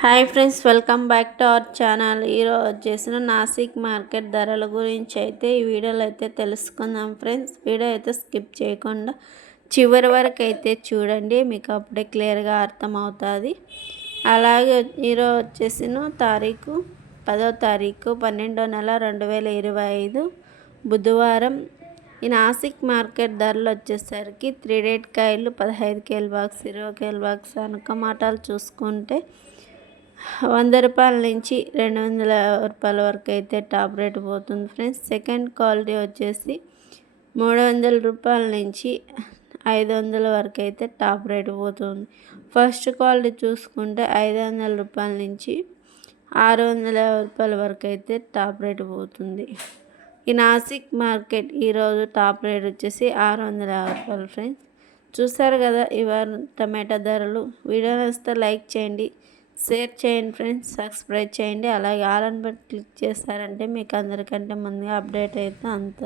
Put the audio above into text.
Hi friends welcome back to our channel. ఈరోజు వచ్చేసిన Nashik market ధరల గురించి అయితే ఈ వీడియోలో అయితే తెలుసుకుందాం ఫ్రెండ్స్. వీడియో అయితే స్కిప్ చేయకుండా చివరి వరకు అయితే చూడండి మీకు అప్పుడే క్లియర్గా అర్థమవుతుంది. అలాగే ఈరోజు వచ్చేసిన తారీఖు పదో తారీఖు పన్నెండో నెల రెండు వేల ఇరవై ఐదు బుధవారం. ఈ నాసిక్ మార్కెట్ ధరలు వచ్చేసరికి త్రీ డేట్ కాయలు పదహైదు కేల్ బాక్స్ ఇరవై కేల్ బాక్స్ అనక మాటలు చూసుకుంటే వంద రూపాయల నుంచి రెండు వందల రూపాయల వరకు అయితే టాప్ రేట్ పోతుంది ఫ్రెండ్స్. సెకండ్ క్వాలిటీ వచ్చేసి మూడు వందల రూపాయల నుంచి ఐదు వందల వరకు అయితే టాప్ రేట్ పోతుంది. ఫస్ట్ క్వాలిటీ చూసుకుంటే ఐదు వందల రూపాయల నుంచి ఆరు వందల రూపాయల వరకు అయితే టాప్ రేట్ పోతుంది. ఈ నాసిక్ మార్కెట్ ఈరోజు టాప్ రేట్ వచ్చేసి ఆరు వందల యాభై రూపాయలు ఫ్రెండ్స్. చూసారు కదా ఇవాళ టమాటా ధరలు. వీడియో వస్తే లైక్ చేయండి. షేర్ చేయండి ఫ్రెండ్స్ సబ్స్క్రైబ్ చేయండి. అలాగే ఆల్ అని బట్టి క్లిక్ చేస్తారంటే మీకు అందరికంటే ముందుగా అప్డేట్ అయితే అంత.